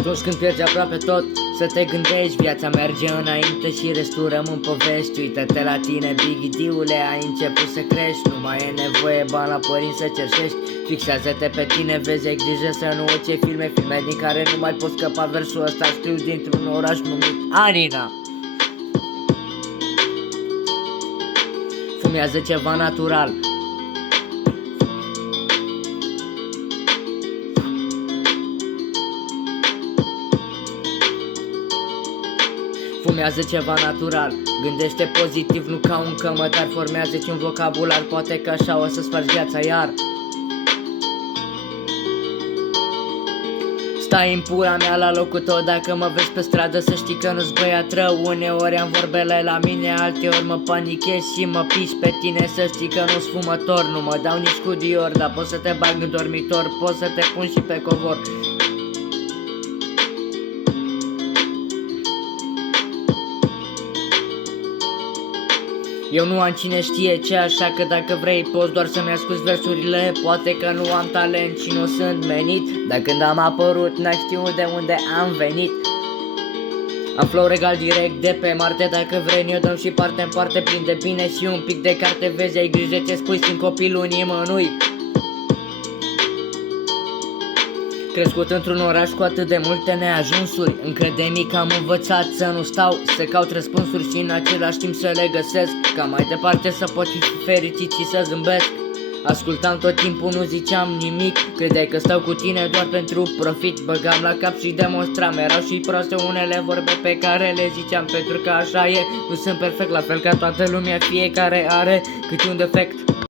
Atunci când pierzi aproape tot, să te gândești, viața merge înainte și restul rămân povești. Uită-te la tine, Biggie-diule, ai început să crești. Nu mai e nevoie bani la părinți să cerșești. Fixează-te pe tine, vezi, ai grijă să nu uiți filme din care nu mai poți scăpa. Versul ăsta scriu dintr-un oraș numit Arina. Fumează ceva natural. Fumează ceva natural. Gândește pozitiv, nu ca un cămătar. Formează-ți un vocabular, poate că așa o să spargi viața iar. Stai în pula mea la locul tău, dacă mă vezi pe stradă să știi că nu-s băiat rău. Uneori am vorbele la mine, alteori mă panichez și mă piși pe tine. Să știi că nu-s fumător, nu mă dau nici cu Dior, dar pot să te bag în dormitor, pot să te pun și pe covor. Eu nu am cine știe ce, așa că dacă vrei poți doar să-mi asculti versurile. Poate că nu am talent și nu sunt menit, dar când am apărut n-ai știut de unde am venit. Am flow regal direct de pe Marte, dacă vrei ne-o dăm și parte în parte. Plin de bine și un pic de carte, vezi, ai grijă ce spui, sunt copilul nimănui. Crescut într-un oraș cu atât de multe neajunsuri, încă de mic am învățat să nu stau, să caut răspunsuri și în același timp să le găsesc, ca mai departe să pot fi fericit și să zâmbesc. Ascultam tot timpul, nu ziceam nimic, credeai că stau cu tine doar pentru profit. Băgam la cap și demonstram, erau și proaste unele vorbe pe care le ziceam, pentru că așa e, nu sunt perfect, la fel ca toată lumea, fiecare are câte un defect.